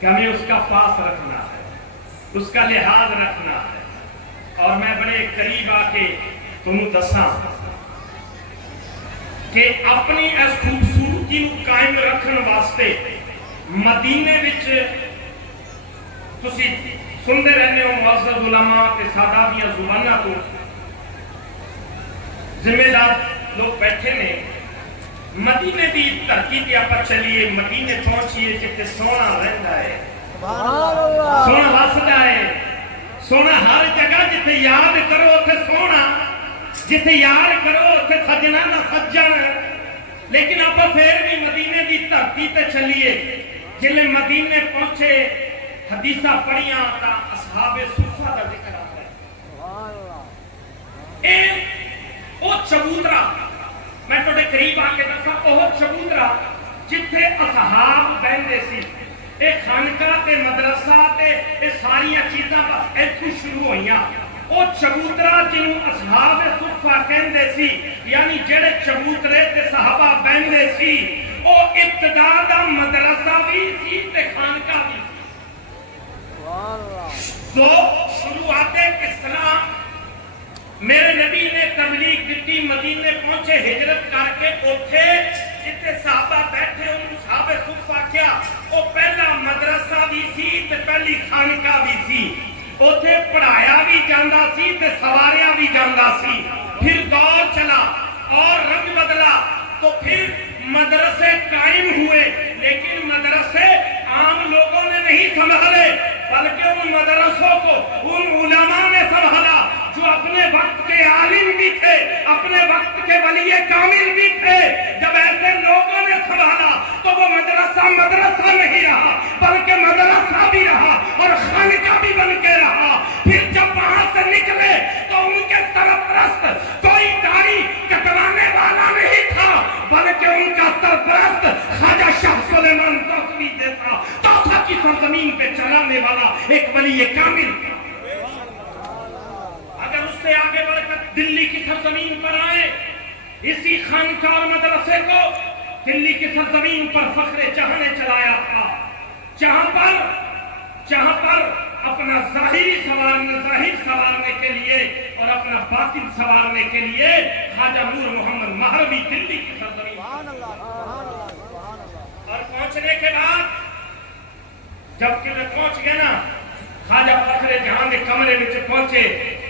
کہ ہمیں اس کا پاس رکھنا ہے، اس کا لحاظ رکھنا ہے۔ اور میں بڑے قریب آ کے تمہیں دساں کہ اپنی اس خوبصورتی کو قائم رکھن واسطے مدینے وچ تسی سنتے رہنے ہو معزز علماء تے ساداتیاں زباناں تو ذمہ دار لوگ بیٹھے نے، مدینے دی دھرتی تے آپ چلیے، مدینے پہنچیے جتے سونا رہندا ہے، سونا وسدا ہے، سونا ہر جگہ جتے یاد کرو اتھے سونا، جتے یاد کرو اتھے سجنا دا سجن۔ لیکن آپ پھر بھی مدینے دی دھرتی تے چلیے، جلے مدینے پہنچے حدیثہ پڑھیاں تا اصحاب صفہ دا ذکر آتا ہے۔ اے او چبوترا، میں توڑے قریب آ کے دسا، او چبوترا جتھے اصحاب بہندے سی، اے خانقاہ تے مدرسہ تے اے ساری چیزاں بس ایتھوں شروع ہوئیاں۔ او چبوترا جنہوں اصحاب صفہ کہندے سی، یعنی جڑے چبوترے تے صحابہ بہندے سی، او ابتدا دا مدرسہ بھی سی تے خانقاہ بھی سی۔ تو شروعات اسلام میرے نبی نے تبلیغ دیتی، مدینے پہنچے، ہجرت کر کے اوتھے جتے صحابہ بیٹھے ان صحابہ صفہ کیا، او پہلا مدرسہ بھی سی تے پہلی خانقاہ بھی سی، اوتھے پڑھایا بھی جاندہ سی تے سواریا بھی جاندہ سی۔ پھر دور چلا اور رنگ بدلا تو پھر مدرسے قائم ہوئے، لیکن مدرسے عام لوگوں نے نہیں سنبھالے، بلکہ ان مدرسوں کو ان علماء نے سنبھالا جو اپنے وقت کے عالم بھی تھے، اپنے وقت کے ولی کامل بھی تھے۔ جب ایسے لوگوں نے سنبھالا تو وہ مدرسہ مدرسہ نہیں رہا، بلکہ مدرسہ بھی رہا اور خانقاہ بھی بن کے رہا۔ پھر جب وہاں سے نکلے تو ان کے سرپرست کوئی داڑھی کٹوانے والا نہیں تھا، بلکہ ان کا سرپرست خواجہ شاہ سلیمان توسوی جیسا توسا کی سرزمین پہ چلانے والا ایک ولی کامل۔ اگر اس سے آگے بڑھ کر دلی کی سرزمین پر آئے، اسی خانقاہ اور مدرسے کو دلی کی سرزمین پر فخر جہاں نے چلایا تھا، جہاں پر اپنا ظاہر سنوارنے کے لیے اور اپنا باطن سنوارنے کے لیے خواجہ نور محمد مہروی دلی کی سرزمین اور پہنچنے کے بعد جب کہ میں پہنچ گیا نا، خواجہ فخر جہاں کے کمرے میں پہنچے،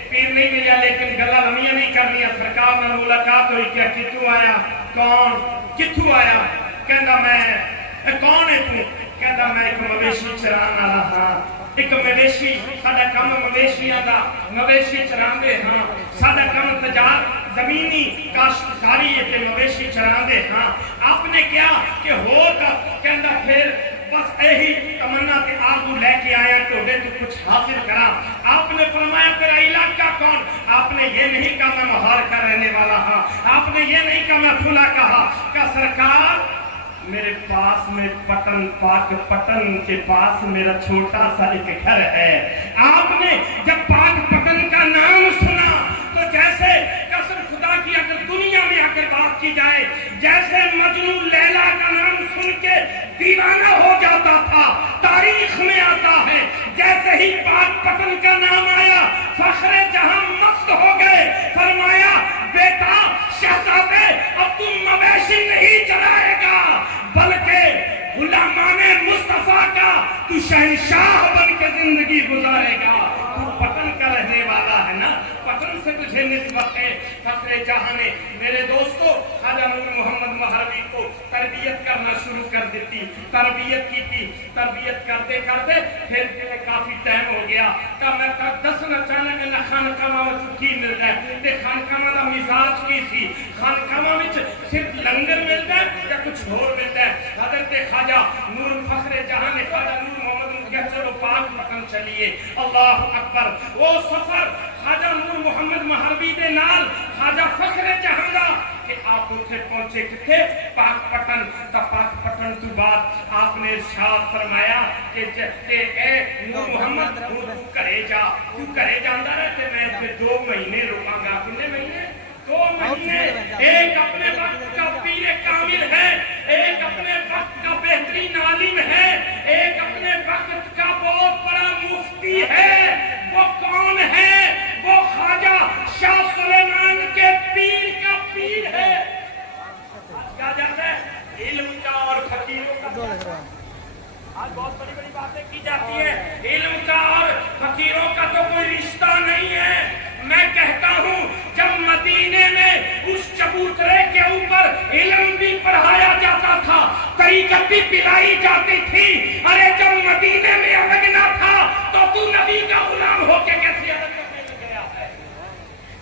پیر نہیں ملیا لیکن گلا لمیاں نہیں کرنی، سرکار میں ملاقات ہوئی، کیا کتوں آیا، کون کتوں آیا؟ کہندا میں کون ہے تو؟ کہندا میں ایک مویشی چران والا ہاں، ایک مویشی، ساڈا کم مویشیاں دا مویشی چراندے ہاں، ساڈا کم تجارت زمینی کاشتکاری ہے کہ مویشی چراندے ہاں۔ آپ نے کیا کہ ہوگا؟ کہندا پھر بس یہی تمنا کے آرزو لے کے آیا تو کچھ حاصل کرا۔ آپ نے فرمایا تیرا علاقہ کون؟ آپ نے یہ نہیں کہا میں مہار کا رہنے والا ہاں، آپ نے یہ نہیں کہا میں فلا کہا کہ سرکار میرے پاس میں پاک پٹن کے پاس میرا چھوٹا سا ایک گھر ہے۔ آپ نے جب پاک پٹن کا نام سنا تو جیسے قسم خدا کی اگر دنیا میں اگر بات کی جائے، جیسے مجنون لیلا کا نام سن کے دیوانہ ہو جاتا تھا، تاریخ میں آتا ہے، جیسے ہی پاک پٹن کا نام آیا فخر جہاں مست ہو گئے۔ فرمایا بیٹا شہزادے اب تم مویشی نہیں چلائے گا، بلکہ غلامان مصطفیٰ کا تو شہنشاہ بن کے زندگی گزارے گا۔ تو پٹن کا رہنے والا ہے نا، پٹن سے تجھے نسبت ہے۔ فخر جہاں نے میرے دوستو خواجہ نور محمد مہروی کو تربیت کرنا شروع کر دیتی، تربیت کی تھی، تربیت کرتے کرتے پھر کافی ٹائم ہو گیا کہ میں دسنا چاہنا کہ خانقاہ میں کی ملتا ہے تے خانقاہ کا مزاج کی سی، خانقاہ میں صرف لنگر ملتا ہے یا کچھ اور ملتا ہے؟ حضرت خواجہ نور فخر جہاں نے خواجہ نور محمد نے کہا چلو پاک پٹن چلیے۔ اللہ اکبر! وہ سفر خواجہ نور محمد مہروی دے نال خواجہ فخر جہاں دا کہ آپ اتھے پہنچے کتھے؟ پاک پٹن۔ تا پاک پٹن تو بعد آپ نے ارشاد فرمایا کہ اے نور محمد تو کرے جا، تو کرے جاندہ رہے کہ میں پھر 2 مہینے رکاں گا۔ کتنے مہینے؟ 2 مہینے۔ ایک اپنے وقت کا پیر کامل ہے، ایک اپنے وقت کا بہترین عالم ہے، ایک اپنے وقت نبی ہے وہ کون ہے؟ وہ خواجہ شاہ سلیمان کے پیر کا پیر ہے. کیا جاتا ہے علم کا اور فقیروں کا. آج بہت بڑی بڑی باتیں کی جاتی ہے. علم کا اور فقیروں کا تو کوئی رشتہ نہیں ہے. میں کہتا ہوں جب مدینے میں اس چبوترے کے اوپر علم بھی پڑھایا جاتا تھا, طریقت بھی پلائی جاتی تھی, ارے جب مدینے میں الگ نہ تھا تو تو نبی کا غلام ہو کے کیسے الگ کرنے لگ گیا ہے؟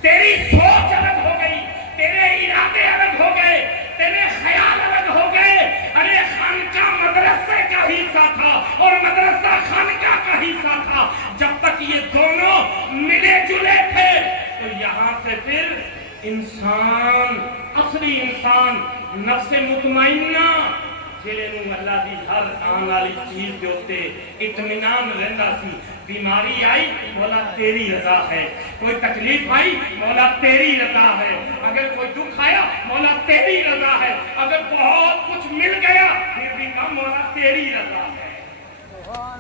تیری سوچ الگ ہو گئی, تیرے ارادے الگ ہو گئے, تیرے خیال الگ ہو گئے. ارے خانقاہ مدرسے کا حصہ تھا اور مدرسہ خانقاہ کا حصہ تھا. جب تک یہ دونوں ملے جلے تھے تو یہاں سے پھر انسان, اصلی انسان, نفس مطمئنہ جلے نوں اللہ دی ہر آن والی چیز دے اوتے اطمینان رہندا سی. بیماری آئی مولا تیری رضا ہے, کوئی تکلیف آئی مولا تیری رضا ہے, اگر کوئی دکھ آیا مولا تیری رضا ہے, اگر بہت کچھ مل گیا پھر بھی کم مولا تیری رضا ہے.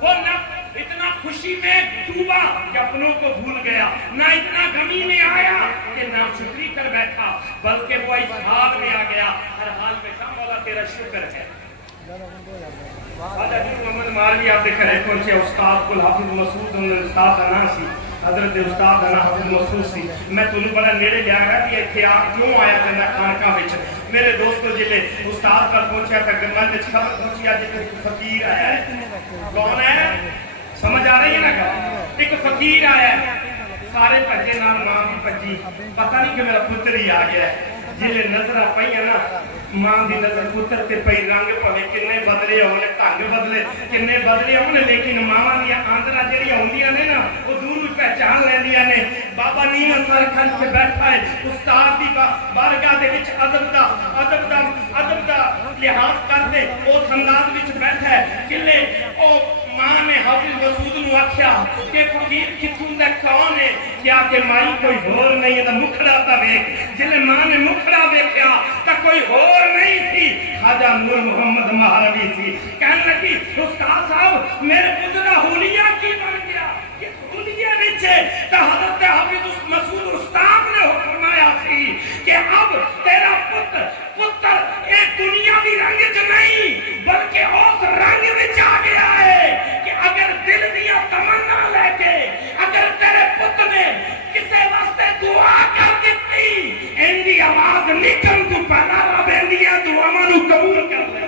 وہ نہ اتنا خوشی میں ڈوبا کہ اپنوں کو بھول گیا, نہ اتنا غمی میں آیا کہ ناشکری کر بیٹھا, بلکہ وہ اس حال میں آ گیا ہر حال میں کہا مولا تیرا شکر ہے. محمد مالوی آپ دیکھ رہے پہنچے استاد کل حافظ مسعود استاد انا سی, حضرت استاد انا حافظ مسعود سی. میں تنوں بڑا نیڑے لیا رہا کہ اتنے آپ کیوں آیا کرنا خانقاہ وچ. میرے دوستو جلے استاد پر پہنچیا تک من وچ خبر پہنچیا جی فقیر آیا ہے. کون ہے سمجھ آ رہی ہے نا؟ ایک فقیر آیا ہے, سارے بچے نال ماں بھی بچی, پتہ نہیں کہ میرا پتر ہی آ گیا ہے. جلے نظر پئی نا ماں دی نظر پتر تے پئی, رنگ پوے کنے بدلے ہونے, ڈھنگ بدلے کنے بدلے ہونے, لیکن ماواں دی آندرا جڑی ہوندیاں نے نا وہ دور بھی پہچان لیندیاں نے. بابا نیواں سر کھل کے بیٹھا ہے استاد دی بارگاہ دے وچ ادب دا لحاظ کرتے اس انداز وچ بیٹھا ہے. جلے او ماں نے حافظ مسعود نو آکھیا کہ فقیر کتھوں دا کون ہے, کیا کہ مائی کوئی ہور نہیں ہے, مکھڑا تا ویکھ. جلے ماں نے مکھڑا ویکھیا تا کوئی ہور نہیں تھی, خواجہ نور محمد مہروی سی. کہنے لگی استاد صاحب میرے پتر دا حلیہ کی بن گیا؟ کس حلیہ وچ تا حضرت حافظ مسعود استاد نے فرمایا سی کہ اب تیرا پتر ایک دنیاوی رنگ وچ نہیں بلکہ اس رنگ وچ آ گیا ہے کہ اگر دل دیا تمنا لے کے اگر تیرے پتر نے کسے واسطے دعا کر دیتی, ان دی آواز نکل تو پہلا رب اندیاں دعاواں نو قبول کر لے.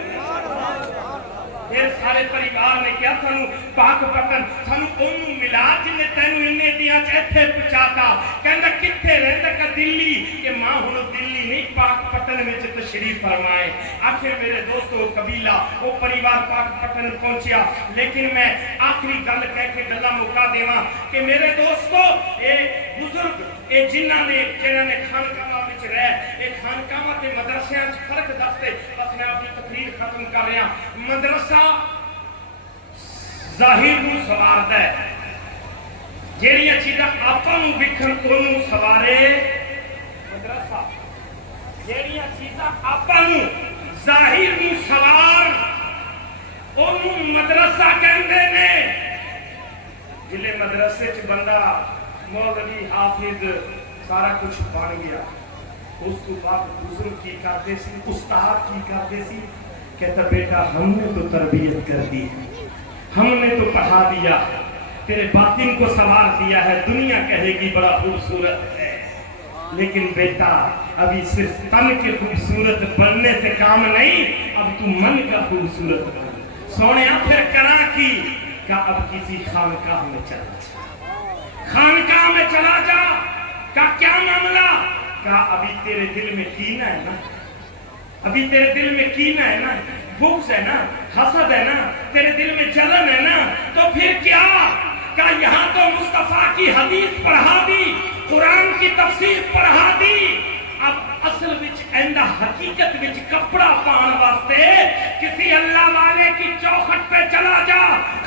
پھر سارے پریوار نے کیا سانو پاک پٹن سانو اونوں ملا جن تینوں اننے دیاں ایتھے پہنچاتا. کہندا کتھے رہندا کہ دلی, کہ ماں ہن دلی نہیں پاک پٹن وچ تشریف فرمائے. آخر میرے دوستو قبیلہ وہ پریوار پاک پٹن پہنچیا, لیکن میں آخری گل کہہ کے گلا مکا دیواں کہ میرے دوستو اے بزرگ اے جنہاں نے جنہاں نے خانقاہ وچ رہ اے خانقاہ تے مدرسیاں وچ فرق دستے. بس میں اپنی تقریر ختم کر رہا. مدرسہ ظاہر نو سواردا ہے, جیڑیاں چیزاں آپاں نوں وکھن اونوں سوارے مدرسہ, جیڑیاں چیزاں آپاں نوں ظاہر نوں سوار اونوں مدرسہ کہندے نے. جلے مدرسے چ بندہ مولوی حافظ سارا کچھ بن گیا, اس کو بعد بزرگ کی کرتے سی, استاد کی کرتے سی, کہتا بیٹا ہم نے تو تربیت کر دی, ہم نے تو پڑھا دیا, تیرے باطن کو سنوار دیا ہے, دنیا کہے گی بڑا خوبصورت ہے, لیکن بیٹا ابھی صرف تن کے خوبصورت بننے سے کام نہیں, اب تو من کا خوبصورت بن. سونے پھر کرا کی کہ اب کسی خانقاہ میں چلا جا, خانقاہ میں چلا جا. کا کیا معاملہ؟ کہا ابھی تیرے دل میں کینہ ہے نا, ابھی تیرے دل میں کینہ ہے نا, بغض ہے نا, حسد ہے نا, تیرے دل میں جلن ہے نا, تو پھر کیا؟ کہا یہاں تو مصطفیٰ کی حدیث پڑھا دی, قرآن کی تفسیر پڑھا دی, اب اصل وچ ایندہ حقیقت وچ کپڑا پان واسطے کسی اللہ والے کی چوکھٹ پہ چلا جا,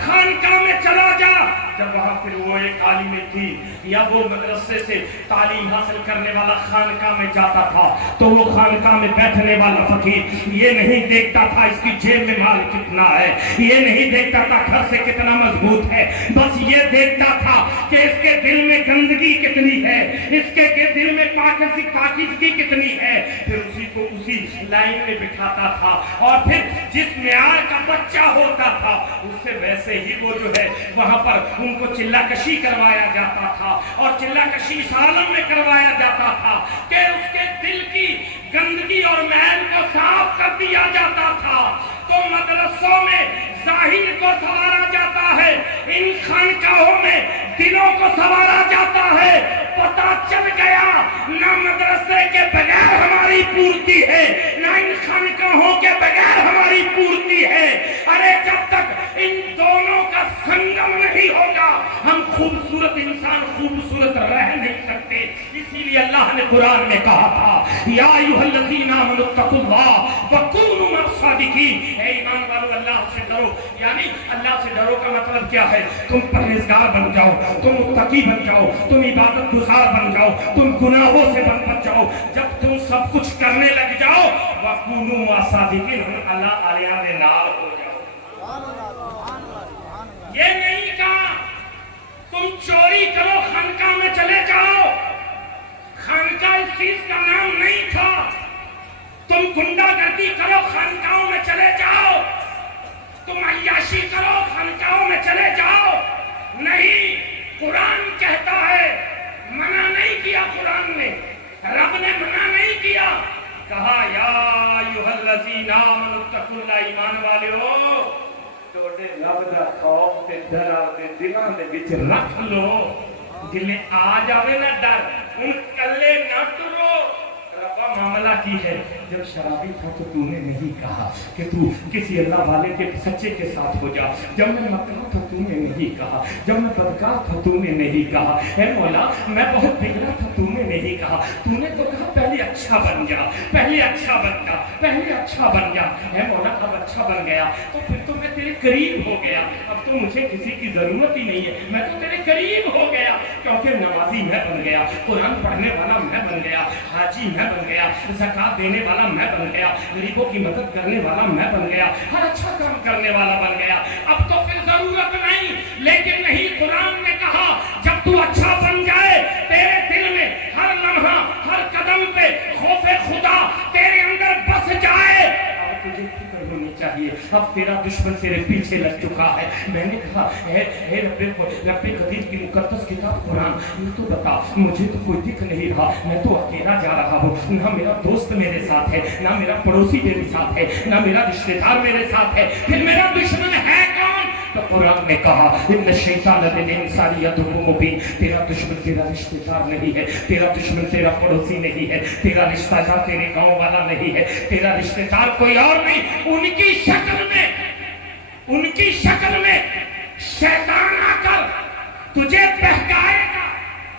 خانقاہ میں چلا جا. جب وہاں था, फिर वो एक आलिम थी या वो मदरसे से तालीम हासिल करने वाला खानका में जाता था, तो वो खानका में बैठने वाला फकीर ये नहीं देखता था इसकी जेब में माल कितना है, ये नहीं देखता था घर से कितना मजबूत है, बस ये देखता था कि इसके दिल में गंदगी कितनी है, इसके दिल में पाकिज़गी कितनी है। फिर उसी को उसी लाइन में बिठाता था और फिर जिस म्यार का बच्चा होता था उससे वैसे ही वो जो है वहां पर उनको चिल्लाकशी करवाया जाता था, और चिल्लाकशी इस आलम में करवाया जाता था कि उसके दिल की गंदगी और मैल को साफ कर दिया जाता था। तो मदरसों में जाहिर को संवारा जाता है, इन खानकाहों में दिलों को संवारा जाता है। पता चल गया ना मदरसे के बगैर हमारी पूर्ति है, ना इन खानकाहों के बगैर हमारी पूर्ति है। अरे जब तक इन दोनों का संगम नहीं होगा हम खूबसूरत इंसान खूबसूरत रह नहीं सकते। इसीलिए अल्लाह ने कुरान में कहा था या अय्युहल्लज़ीना आमनुत्तकुल्लाह वकूनू मअस-सादिकीन, ए ईमान वालों अल्लाह से डरो। यानी अल्लाह से डरो का मतलब क्या है? तुम परहेजगार बन जाओ, तुम मुत्तकी बन जाओ, तुम इबादत गुजार बन जाओ, तुम गुनाहों से बच जाओ। जब तुम सब कुछ करने लग जाओ वकूनू मअस-सादिकीन, हम अल्लाह आलिया में नाल हो जाओ। ये नहीं कहा तुम चोरी करो खानका में चले जाओ, खानका इस चीज का नाम नहीं था। तुम गुंडागर्दी करो खानकाओं में चले जाओ, तुम अय्याशी करो खानकाओं में चले जाओ। नहीं, कुरान कहता है, मना नहीं किया कुरान ने, रब ने मना नहीं किया, कहा या अय्युहल्लज़ीना आमनुत्तकुल्लाह, ईमान वालों तोड़े रब दा खौफ ते डर आपदे दिलां दे विच रख लो। जिले आ जावे ना डर, उन कल्ले ना डरो। रब्बा मामला की है, जब शराबी था तो तूने नहीं कहा कि तू किसी अल्लाह वाले के सच्चे के साथ हो जा। जब मैं मकरूह था तूने नहीं कहा, जब मैं बदकार था तूने नहीं कहा। है मौला मैं बहुत बिगड़ा था तूने नहीं कहा। तूने तो कहा पहले अच्छा बन जा, पहले अच्छा बन जा, पहले अच्छा बन जा। है मौला अब अच्छा बन गया तो फिर तो मैं तेरे करीब हो गया, अब तो मुझे किसी की जरूरत ही नहीं है, मैं तो तेरे करीब हो गया। क्योंकि नमाजी मैं बन गया, कुरान पढ़ने वाला मैं बन गया, हाजी मैं बन गया, ज़कात देने वाला मैं बन गया, गरीबों की मदद करने वाला मैं बन गया, हर अच्छा काम करने वाला बन गया। अब तो फिर जरूरत नहीं। लेकिन नहीं, कुरान ने कहा जब तू अच्छा बन जाए, तेरे दिल में हर लम्हा हर कदम पे खौफे खुदा तेरे अंदर बस जाए, अब तुझे फिक्र होनी चाहिए। अब तेरा दुश्मन तेरे पीछे लग चुका है। मैंने कहा हे रब्बे कदीर की मुकद्दस किताब कुरान, ये तो बता, मुझे तो कोई दिख नहीं रहा, मैं तो अकेला जा रहा हूँ, ना मेरा दोस्त मेरे साथ है, ना मेरा पड़ोसी मेरे साथ है, ना मेरा रिश्तेदार मेरे साथ है, फिर मेरा दुश्मन है कौन? तो कुरान ने कहा इन्न शैतान लिल-इंसानी अदुव्वुन मुबीन, तेरा दुश्मन तेरा रिश्तेदार नहीं है, तेरा दुश्मन तेरा पड़ोसी नहीं है, तेरा रिश्तेदार तेरे गांव वाला नहीं है, तेरा रिश्तेदार कोई और नहीं। उनकी शक्ल में शैतान आकर तुझे बहकाएगा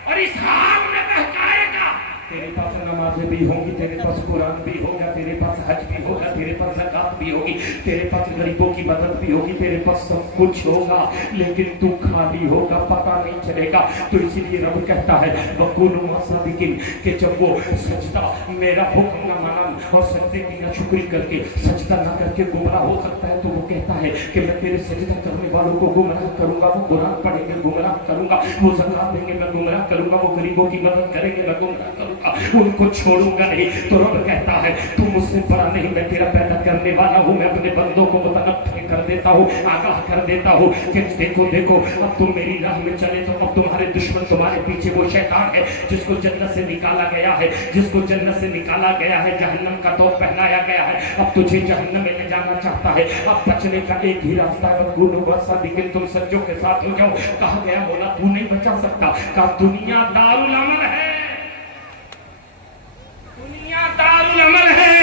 और इस हाल में बहकाएगा। तेरे पास नमाज़ें भी होंगी, तेरे पास कुरान भी होगा, तेरे पास हज भी होगा, तेरे पास ज़कात भी होगी, तेरे पास गरीबों की मदद भी होगी, तेरे पास सब कुछ होगा, लेकिन तू खाली होगा, पता नहीं चलेगा। तो इसीलिए रब कहता है वकूनू मअस-सादिकीन कि जब वो सजदा मेरा हुक्म न माना और सजदे की नाशुक्री करके सजदा न करके गुमराह हो सकता है, तो वो कहता है कि मैं तेरे सजदा करने वालों को गुमराह करूंगा, वो कुरान पढ़ेंगे गुमराह करूंगा, वो ज़कात देंगे मैं गुमराह करूंगा, वो गरीबों की मदद करेंगे मैं गुमराह करूंगा, उनको छोड़ूंगा नहीं। तो रब कहता है तू मुझसे बड़ा नहीं, मैं तेरा पैदा करने वाला हूँ, मैं अपने बंदों को मुतनफ़्फ़ि कर देता हूँ, आगाह कर देता हूँ कि देखो देखो अब तुम मेरी राह में चले तो अब तुम्हारे दुश्मन तुम्हारे पीछे वो शैतान है जिसको जन्नत से निकाला गया है, जिसको जन्नत से निकाला गया है, जहन्नम का तौब पहनाया गया है, अब तुझे जहन्नम में ले जाना चाहता है। अब बचने का एक ही रास्ता है वकूनू मअस-सादिकीन, तुम सच्चों के साथ हो जाओ। कहा गया बोला तू नहीं बचा सकता, कहा दुनिया दारुल अमल है, दुनिया दारुल अमल है,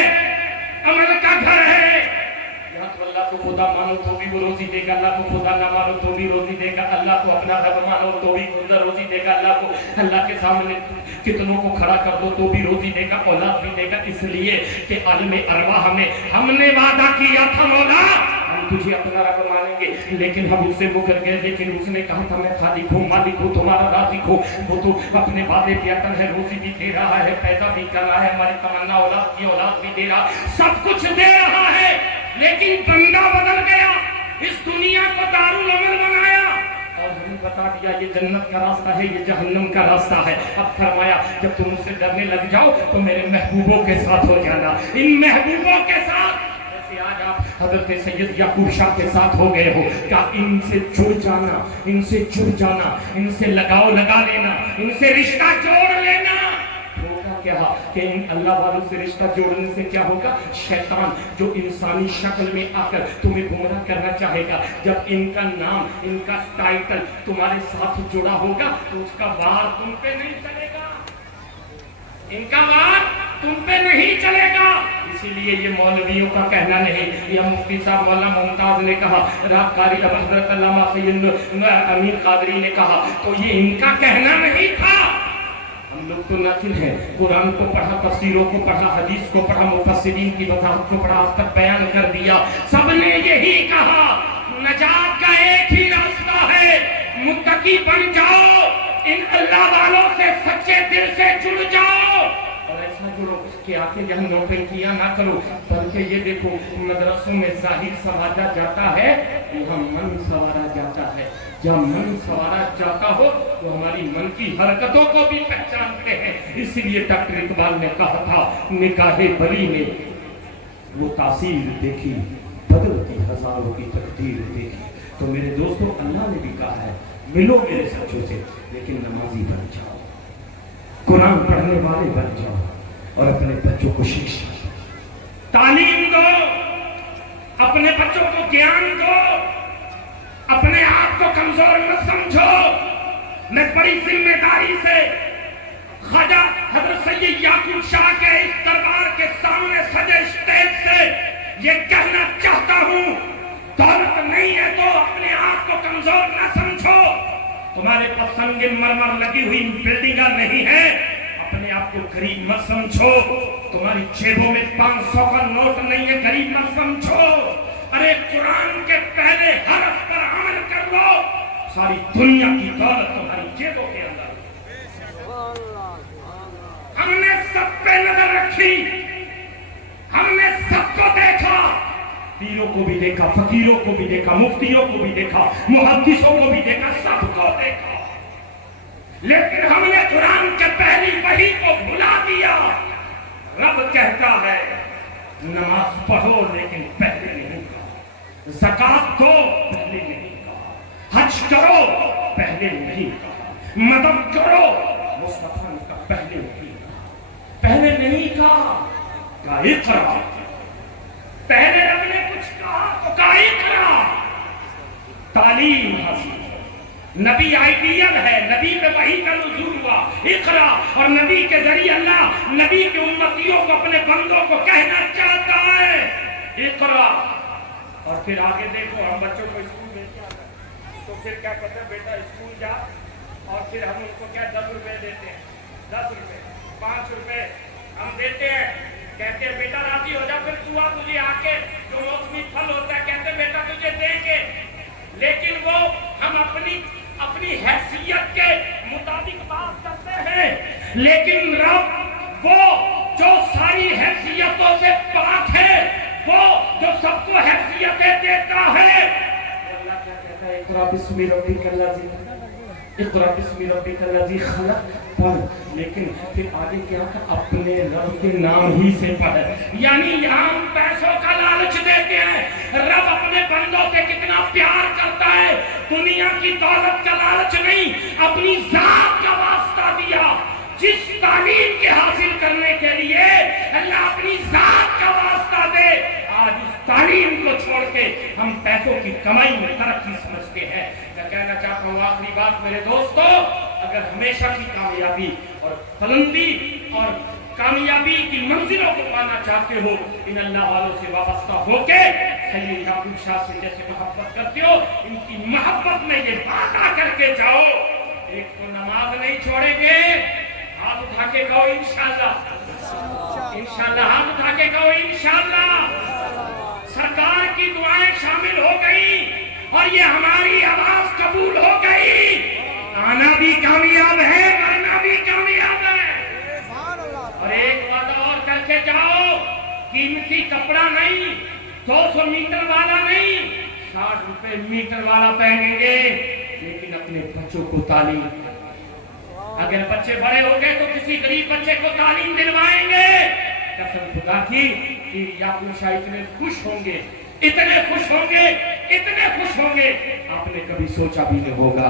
अमल का घर है। या तो अल्लाह को खुदा मानो तो भी वो रोजी देगा, अल्लाह को खुदा ना मानो तो भी रोजी देगा, अल्लाह को अपना रब मानो तो भी खुदा रोजी देगा, अल्लाह के सामने कितनों को खड़ा कर दो तो भी रोजी देगा, औलाद भी देगा। इसलिए कि आलिम अरवाह में हमने वादा किया था मौला हम तुझे अपना रब मानेंगे, लेकिन हम उससे मुकर गए। लेकिन उसने कहा था मैं खालिक हूँ, मालिक हूँ, तुम्हारा राज़िक हूँ। वो तो अपने वादे पे अटल है, रोज़ी भी दे रहा है, पैदा भी कर रहा है, हमारी तमन्ना औलाद की औलाद भी दे रहा, सब कुछ दे रहा है। लेकिन बंदा बदल गया, इस दुनिया को दारुल अमल बनाया और हमें बता दिया ये जन्नत का रास्ता है, ये जहन्नम का रास्ता है। अब फरमाया जब तुम उससे डरने लग जाओ तो मेरे महबूबों के साथ हो जाना, इन महबूबों के साथ। जैसे आज आप हजरत सैयद याकूब शाह के साथ हो गए हो, क्या इनसे जुड़ जाना, इनसे जुड़ जाना, इनसे लगाव लगा लेना, इनसे रिश्ता जोड़ लेना। होगा क्या कि इन अल्लाह वालों से रिश्ता जोड़ने से क्या होगा? शैतान जो इंसानी शक्ल में आकर तुम्हें गुमराह करना चाहेगा, जब इनका नाम, इनका टाइटल तुम्हारे साथ जुड़ा होगा तो उसका वार तुम पे नहीं चलेगा, इनका वार तुम पे नहीं चलेगा। इसीलिए ये मौलवियों का कहना नहीं, ये मुफ्ती साहब मौलाना मुमताज ने कहा, रागकारी हजरत अल्लामा सैयद अमीर कादरी ने कहा, तो ये इनका कहना नहीं था। हम लोग तो नाकिल हैं, कुरान को पढ़ा, तफसीरों को पढ़ा, हदीस को पढ़ा, मुफस्सिरीन की वजाहत को पढ़ा, आज तक बयान कर दिया। सबने यही कहा नजात का एक ही रास्ता है, मुत्तकी बन जाओ, इन अल्लाह वालों से सच्चे दिल से जुड़ जाओ और ऐसा जुड़ो कि आके जहाँ नौटंकियां ना करो, बल्कि ये देखो मदरसों में जाहिर सवारा जाता है, यहाँ मन सवारा जाता है। जहाँ मन सवारा जाता हो तो हमारी मन की हरकतों को भी पहचानते हैं। इसलिए डॉक्टर इकबाल ने कहा था, निकाहे बली में वो तासीर देखी, बदलती हजारों की तकदीर देखी। तो मेरे दोस्तों, अल्लाह ने भी कहा है मिलो मेरे सच्चों से, लेकिन नमाजी बन जाओ, कुरान पढ़ने वाले बन जाओ और अपने बच्चों को शिक्षा दो, तालीम दो, अपने बच्चों को ज्ञान दो, अपने आप को कमजोर मत समझो। मैं बड़ी जिम्मेदारी से ख्वाजा हजरत सैयद याकूब शाह के इस दरबार के सामने सजे स्टेज से ये कहना चाहता हूं, दौलत नहीं है तो अपने आप को कमजोर न समझो। तुम्हारे पास संगे मरमर लगी हुई बिल्डिंग नहीं है, अपने आप को गरीब मत समझो। तुम्हारी जेबों में 500 का नोट नहीं है, गरीब मत समझो। अरे कुरान के पहले हरफ पर अमल कर लो, सारी दुनिया की दौलत तुम्हारी जेबों के अंदर। हमने सब पे नजर रखी, हमने सबको देखा, पीरों को भी देखा, फकीरों को भी देखा, मुफ्तियों को भी देखा, मुहद्दिसों को भी देखा, सबको देखा, लेकिन हमने कुरान के पहली वही को भुला दिया। रब कहता है नमाज पढ़ो लेकिन पहले नहीं कहा, ज़कात दो पहले नहीं कहा, हज करो पहले नहीं कहा, मदद करो मुस्तफा ने कहा पहले नहीं कहा, पहले नहीं कहा इक़रा, पहले रब ने कुछ कहा तो कहा इक़रा, तालीम हासिल। नबी आइडियल है, नबी पे वही का नुज़ूल हुआ इक़रा, और नबी के जरिए अल्लाह नबी के उम्मतियों को, अपने बंदों को कहना चाहता है इक़रा। और फिर आगे देखो, हम बच्चों को स्कूल भेजते हैं तो फिर क्या कहते हैं, बेटा स्कूल जा, और फिर हम उनको क्या 10 रुपए देते हैं, 10 रुपए 5 रुपए हम देते हैं, कहते हैं बेटा राजी हो जा, फिर दुआ तुझे आके जो मौसमी फल होता है कहते बेटा तुझे देंगे। लेकिन वो हम अपनी हैसियत के मुताबिक बात करते हैं, लेकिन रब वो जो सारी हैसियतों से पाक है, वो जो सबको हैसियतें देता है। अल्लाह क्या कहता है, इक़रा बिस्मि रब्बिकल्लज़ी, इक़रा बिस्मि रब्बिकल्लज़ी खलक़ पढ़, लेकिन फिर आगे क्या कहा, अपने रब के नाम ही से पढ़। यानी यहाँ पैसों का लालच देते हैं, रब अपने बंदों से कितना प्यार करता है, दुनिया की दौलत का लालच नहीं, अपनी जात का वास्ता दिया। जिस तालीम के हासिल करने के लिए अल्लाह अपनी जात का वास्ता दे, आज उस तालीम को छोड़ के हम पैसों की कमाई में तरक्की समझते हैं। मैं कहना चाहता हूँ आखिरी बात मेरे दोस्तों, अगर हमेशा की कामयाबी और बुलंदी और कामयाबी की मंजिलों को पाना चाहते हो, इन अल्लाह वालों से वाबस्ता होके सैयद याकूब शाह से जैसे मोहब्बत करते हो, इनकी मोहब्बत में ये वादा करके जाओ, एक तो नमाज नहीं छोड़ेंगे, हाथ उठा के कहो इंशाअल्लाह, इंशाअल्लाह, हाथ उठा के कहो इंशाअल्लाह, सरकार की दुआएं शामिल हो गई और ये हमारी आवाज कबूल हो गई। आना भी कामयाब है, मरना भी कामयाब है। और एक बात और करके जाओ, कीमती कपड़ा नहीं, 200 मीटर वाला नहीं, 60 रुपए मीटर वाला पहनेंगे, लेकिन अपने बच्चों को तालीम, अगर बच्चे बड़े हो गए तो किसी गरीब बच्चे को तालीम दिलवाएंगे। कसम खुदा की कि याकूब शाह इतने खुश होंगे, इतने खुश होंगे, इतने खुश होंगे, आपने कभी सोचा भी नहीं होगा।